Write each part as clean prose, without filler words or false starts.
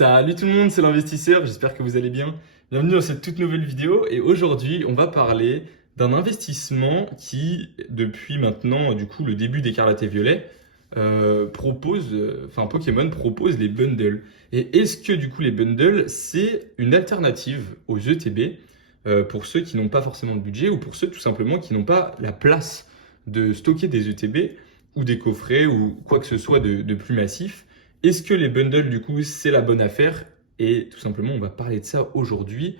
Salut tout le monde, c'est l'investisseur, j'espère que vous allez bien. Bienvenue dans cette toute nouvelle vidéo et aujourd'hui on va parler d'un investissement qui, depuis maintenant du coup le début d'Écarlate et Violet, Pokémon propose les bundles. Et est-ce que du coup les bundles c'est une alternative aux ETB pour ceux qui n'ont pas forcément de budget ou pour ceux tout simplement qui n'ont pas la place de stocker des ETB ou des coffrets ou quoi que ce soit de plus massif? Est-ce que les bundles, du coup, c'est la bonne affaire? Et tout simplement, on va parler de ça aujourd'hui.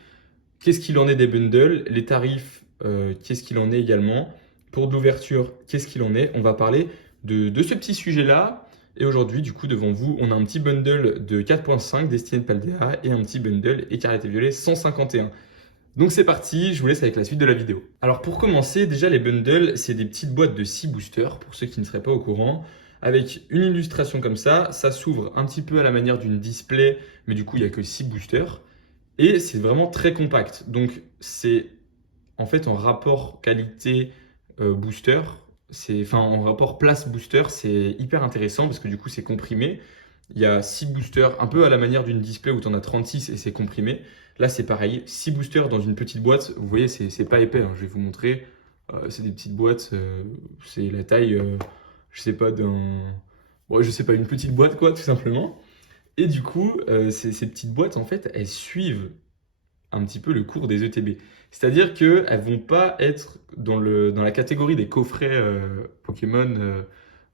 Qu'est-ce qu'il en est des bundles? Les tarifs, qu'est-ce qu'il en est également? Pour de l'ouverture, qu'est-ce qu'il en est? On va parler de ce petit sujet-là. Et aujourd'hui, du coup, devant vous, on a un petit bundle de 4.5 destiné de Paldea et un petit bundle Écarlate et Violet 151. Donc c'est parti, je vous laisse avec la suite de la vidéo. Alors pour commencer, déjà les bundles, c'est des petites boîtes de 6 boosters, pour ceux qui ne seraient pas au courant, avec une illustration comme ça s'ouvre un petit peu à la manière d'une display, mais du coup il n'y a que 6 boosters, et c'est vraiment très compact. Donc c'est en fait en rapport qualité booster, en rapport place booster, c'est hyper intéressant parce que du coup c'est comprimé. Il y a 6 boosters, un peu à la manière d'une display où tu en as 36 et c'est comprimé. Là, c'est pareil, 6 boosters dans une petite boîte. Vous voyez, c'est pas épais, hein. Je vais vous montrer. C'est des petites boîtes. C'est la taille, je sais pas, je sais pas, une petite boîte, quoi, tout simplement. Et du coup, ces petites boîtes, en fait, elles suivent un petit peu le cours des ETB. C'est-à-dire qu'elles ne vont pas être dans la catégorie des coffrets Pokémon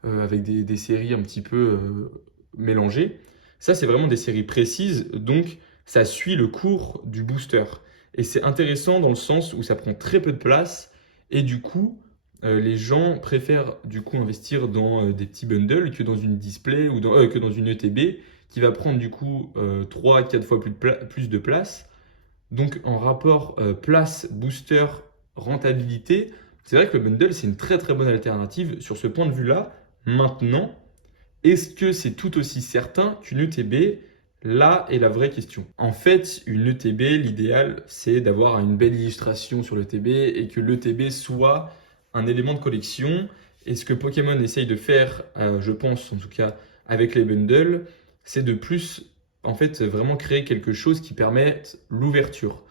avec des séries un petit peu mélangées. Ça, c'est vraiment des séries précises, donc ça suit le cours du booster. Et c'est intéressant dans le sens où ça prend très peu de place et du coup, les gens préfèrent du coup investir dans des petits bundles que dans une display ou que dans une ETB qui va prendre du coup 3-4 fois plus de place. Donc en rapport place, booster, rentabilité, c'est vrai que le bundle, c'est une très très bonne alternative sur ce point de vue-là. Maintenant, est-ce que c'est tout aussi certain qu'une ETB? Là est la vraie question. En fait, une ETB, l'idéal, c'est d'avoir une belle illustration sur l'ETB et que l'ETB soit un élément de collection. Et ce que Pokémon essaye de faire, je pense en tout cas avec les bundles, c'est de plus en fait vraiment créer quelque chose qui permette l'ouverture.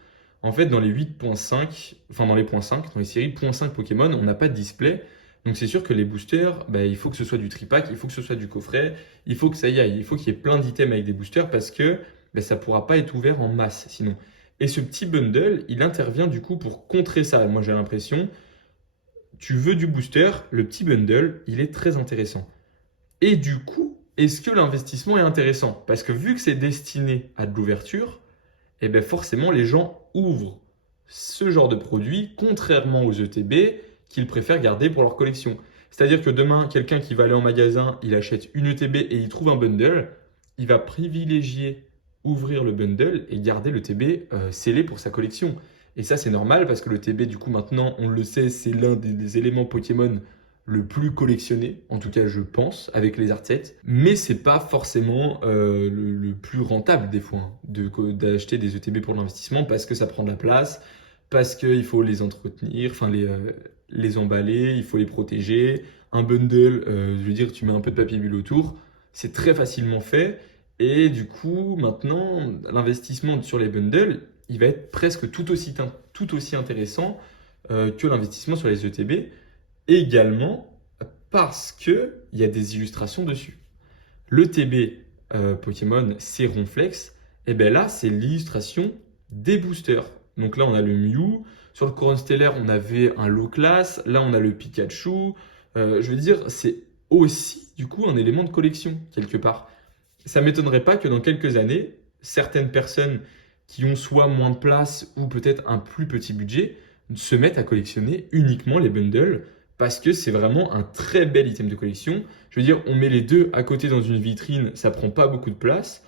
En fait, dans les 8.5, enfin dans les .5, dans les séries .5 Pokémon, on n'a pas de display. Donc c'est sûr que les boosters, il faut que ce soit du tripack, il faut que ce soit du coffret, il faut que ça y aille, il faut qu'il y ait plein d'items avec des boosters parce que ça ne pourra pas être ouvert en masse sinon. Et ce petit bundle, il intervient du coup pour contrer ça. Moi j'ai l'impression, tu veux du booster, le petit bundle, il est très intéressant. Et du coup, est-ce que l'investissement est intéressant? Parce que vu que c'est destiné à de l'ouverture, forcément les gens ouvrent ce genre de produit, contrairement aux ETB qu'ils préfèrent garder pour leur collection. C'est-à-dire que demain, quelqu'un qui va aller en magasin, il achète une ETB et il trouve un bundle, il va privilégier ouvrir le bundle et garder le TB scellé pour sa collection. Et ça, c'est normal parce que le TB, du coup, maintenant, on le sait, c'est l'un des éléments Pokémon le plus collectionné, en tout cas je pense, avec les artsets. Mais c'est pas forcément le plus rentable des fois d'acheter des ETB pour l'investissement parce que ça prend de la place, parce qu'il faut les entretenir, les emballer, il faut les protéger. Un bundle, je veux dire, tu mets un peu de papier bulle autour, c'est très facilement fait. Et du coup, maintenant, l'investissement sur les bundles, il va être presque tout aussi intéressant que l'investissement sur les ETB également parce qu'il y a des illustrations dessus. Le TB Pokémon, c'est Ronflex, et bien là, c'est l'illustration des boosters. Donc là, on a le Mew. Sur le Couronne Stellaire, on avait un low class. Là, on a le Pikachu. Je veux dire, c'est aussi du coup un élément de collection quelque part. Ça ne m'étonnerait pas que dans quelques années, certaines personnes qui ont soit moins de place ou peut-être un plus petit budget se mettent à collectionner uniquement les bundles parce que c'est vraiment un très bel item de collection. Je veux dire, on met les deux à côté dans une vitrine, ça prend pas beaucoup de place,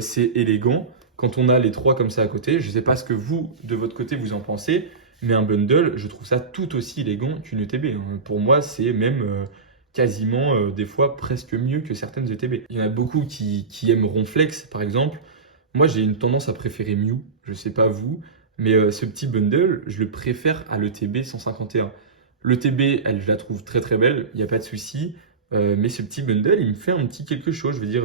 c'est élégant. Quand on a les trois comme ça à côté, je ne sais pas ce que vous, de votre côté, vous en pensez, mais un bundle, je trouve ça tout aussi élégant qu'une ETB, hein. Pour moi, c'est même quasiment des fois presque mieux que certaines ETB. Il y en a beaucoup qui aiment Ronflex, par exemple. Moi, j'ai une tendance à préférer Mew, je ne sais pas vous, mais ce petit bundle, je le préfère à l'ETB 151. L'ETB, je la trouve très très belle, il n'y a pas de souci, mais ce petit bundle, il me fait un petit quelque chose. Je veux dire,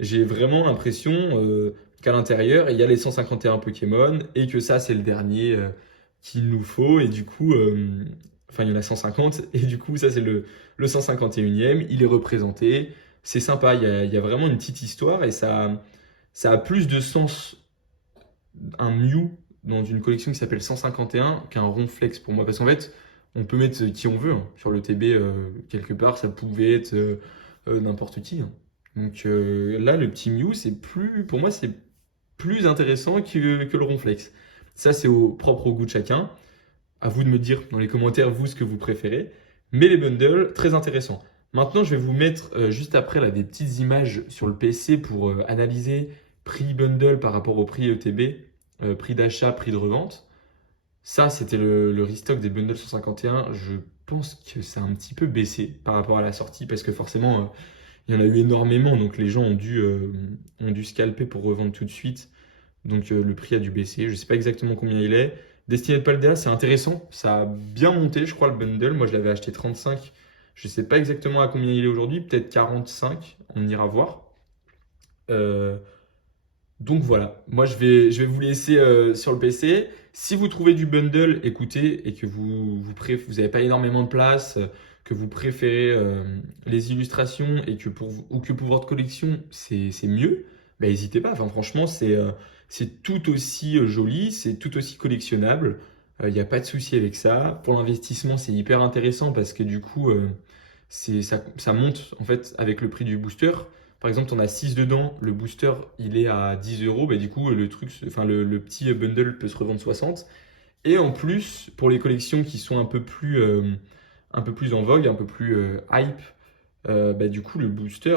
j'ai vraiment l'impression qu'à l'intérieur, il y a les 151 Pokémon et que ça, c'est le dernier qu'il nous faut. Et du coup, enfin, il y en a 150 et du coup, ça, c'est le 151e. Il est représenté. C'est sympa, il y a vraiment une petite histoire et ça a plus de sens un Mew dans une collection qui s'appelle 151 qu'un Ronflex pour moi. Parce qu'en fait, on peut mettre qui on veut hein. Sur le TB, quelque part, ça pouvait être n'importe qui, hein. Donc là, le petit Mew, pour moi, c'est plus intéressant que le Ronflex. Ça, c'est propre au goût de chacun. À vous de me dire dans les commentaires, vous, ce que vous préférez. Mais les bundles, très intéressants. Maintenant, je vais vous mettre juste après là, des petites images sur le PC pour analyser prix bundle par rapport au prix ETB, prix d'achat, prix de revente. Ça, c'était le restock des bundles 151. Je pense que ça a un petit peu baissé par rapport à la sortie parce que forcément, il y en a eu énormément. Donc les gens ont dû scalper pour revendre tout de suite. Donc le prix a dû baisser. Je ne sais pas exactement combien il est. Destiné Paldea, c'est intéressant. Ça a bien monté, je crois, le bundle. Moi, je l'avais acheté 35. Je ne sais pas exactement à combien il est aujourd'hui. Peut-être 45. On ira voir. Euh, donc voilà, moi je vais vous laisser sur le PC. Si vous trouvez du bundle, écoutez, et que vous n'avez pas énormément de place, que vous préférez les illustrations et ou que pour votre collection c'est mieux, bah, n'hésitez pas. Enfin, franchement, c'est tout aussi joli, c'est tout aussi collectionnable. Il n'y a pas de souci avec ça. Pour l'investissement, c'est hyper intéressant parce que du coup, ça monte en fait avec le prix du booster. Par exemple, on a 6 dedans, le booster il est à 10 euros, bah, du coup enfin, le petit bundle peut se revendre 60. Et en plus, pour les collections qui sont un peu plus en vogue, un peu plus hype, bah, du coup le booster,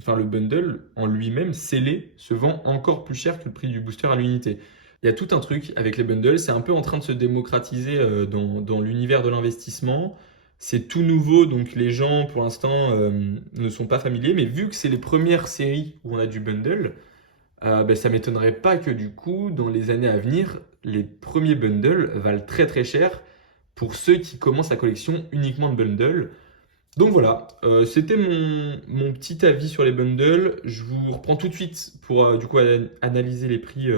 enfin le bundle en lui-même scellé se vend encore plus cher que le prix du booster à l'unité. Il y a tout un truc avec les bundles, c'est un peu en train de se démocratiser dans l'univers de l'investissement. C'est tout nouveau, donc les gens pour l'instant ne sont pas familiers, mais vu que c'est les premières séries où on a du bundle, ben, ça m'étonnerait pas que du coup, dans les années à venir, les premiers bundles valent très très cher pour ceux qui commencent la collection uniquement de bundles. Donc voilà, c'était mon petit avis sur les bundles. Je vous reprends tout de suite pour du coup analyser les prix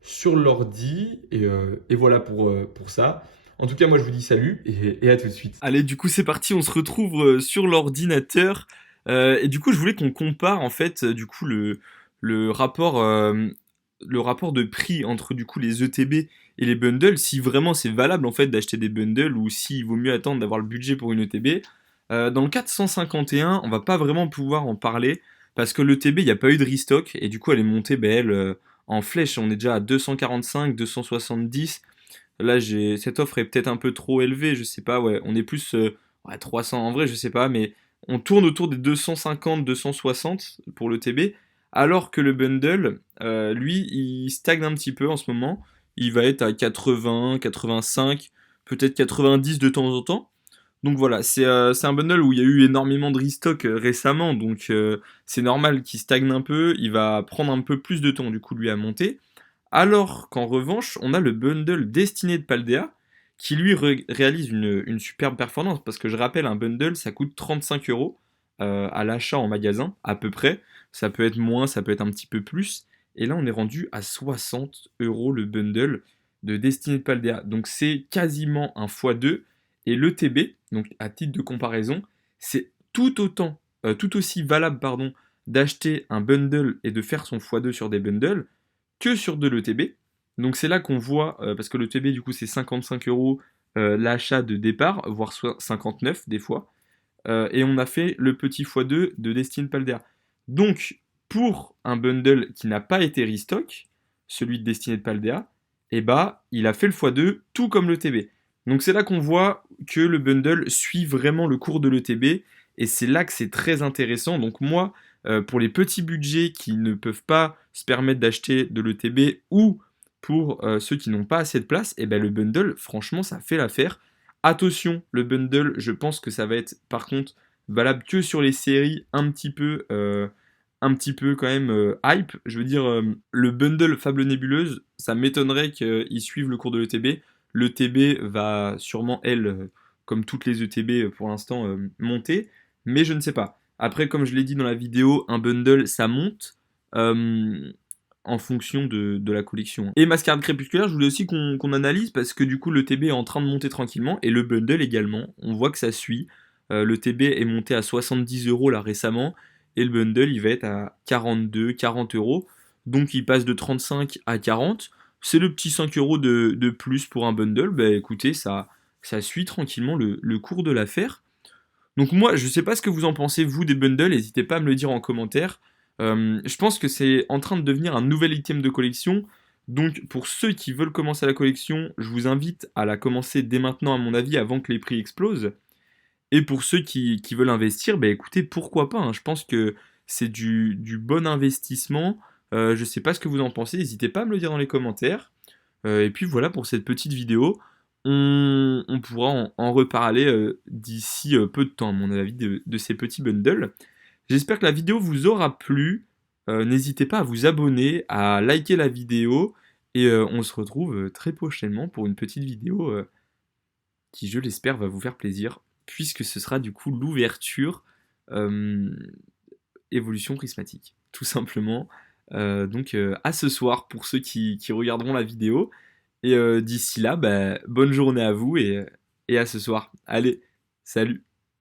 sur l'ordi. Et voilà pour ça. En tout cas, moi je vous dis salut et à tout de suite. Allez, du coup, c'est parti, on se retrouve sur l'ordinateur. Et du coup, je voulais qu'on compare, en fait, du coup, le rapport, le rapport de prix entre, du coup, les ETB et les bundles, si vraiment c'est valable, en fait, d'acheter des bundles ou s'il vaut mieux attendre d'avoir le budget pour une ETB. Dans le cas de 151, on va pas vraiment pouvoir en parler parce que l'ETB, il n'y a pas eu de restock et du coup, elle est montée, ben, elle, en flèche. On est déjà à 245, 270. Là, cette offre est peut-être un peu trop élevée, je sais pas, ouais, on est plus ouais, 300 en vrai, je sais pas, mais on tourne autour des 250, 260 pour le TB, alors que le bundle, lui, il stagne un petit peu en ce moment. Il va être à 80, 85, peut-être 90 de temps en temps. Donc voilà, c'est un bundle où il y a eu énormément de restock récemment, donc c'est normal qu'il stagne un peu, il va prendre un peu plus de temps du coup lui à monter. Alors qu'en revanche, on a le bundle destiné de Paldea qui lui réalise une superbe performance parce que je rappelle, un bundle ça coûte 35 euros à l'achat en magasin, à peu près. Ça peut être moins, ça peut être un petit peu plus. Et là, on est rendu à 60 euros le bundle de Destiné de Paldea. Donc c'est quasiment un x2. Et l'ETB, donc à titre de comparaison, c'est tout aussi valable pardon, d'acheter un bundle et de faire son x2 sur des bundles que sur de l'ETB. Donc c'est là qu'on voit, parce que l'ETB du coup c'est 55 euros l'achat de départ, voire soit 59 des fois. Et on a fait le petit x2 de Destiny Paldea. Donc pour un bundle qui n'a pas été restock, celui de Destiny de Paldea, et bah il a fait le x2 tout comme l'ETB. Donc c'est là qu'on voit que le bundle suit vraiment le cours de l'ETB et c'est là que c'est très intéressant. Donc moi, pour les petits budgets qui ne peuvent pas se permettre d'acheter de l'ETB ou pour ceux qui n'ont pas assez de place, et ben le bundle, franchement, ça fait l'affaire. Attention, le bundle, je pense que ça va être par contre valable que sur les séries un petit peu quand même hype. Je veux dire, le bundle Fable Nébuleuse, ça m'étonnerait qu'ils suivent le cours de l'ETB. L'ETB va sûrement, elle, comme toutes les ETB pour l'instant, monter, mais je ne sais pas. Après, comme je l'ai dit dans la vidéo, un bundle, ça monte euh, en fonction de la collection. Et Mascarade Crépusculaire, je voulais aussi qu'on analyse parce que du coup, le TB est en train de monter tranquillement et le bundle également. On voit que ça suit. Le TB est monté à 70 euros là récemment et le bundle, il va être à 42, 40 euros. Donc, il passe de 35 à 40. C'est le petit 5 euros de plus pour un bundle. Bah écoutez, ça suit tranquillement le cours de l'affaire. Donc moi, je sais pas ce que vous en pensez, vous, des bundles, n'hésitez pas à me le dire en commentaire. Je pense que c'est en train de devenir un nouvel item de collection. Donc pour ceux qui veulent commencer la collection, je vous invite à la commencer dès maintenant, à mon avis, avant que les prix explosent. Et pour ceux qui veulent investir, bah écoutez, pourquoi pas, hein. Je pense que c'est du bon investissement. Je sais pas ce que vous en pensez, n'hésitez pas à me le dire dans les commentaires. Et puis voilà pour cette petite vidéo. On pourra en reparler d'ici peu de temps, à mon avis, de ces petits bundles. J'espère que la vidéo vous aura plu. N'hésitez pas à vous abonner, à liker la vidéo. Et on se retrouve très prochainement pour une petite vidéo qui, je l'espère, va vous faire plaisir, puisque ce sera du coup l'ouverture euh, évolution prismatique, tout simplement. Donc à ce soir pour ceux qui regarderont la vidéo. Et d'ici là, bah, bonne journée à vous et à ce soir. Allez, salut!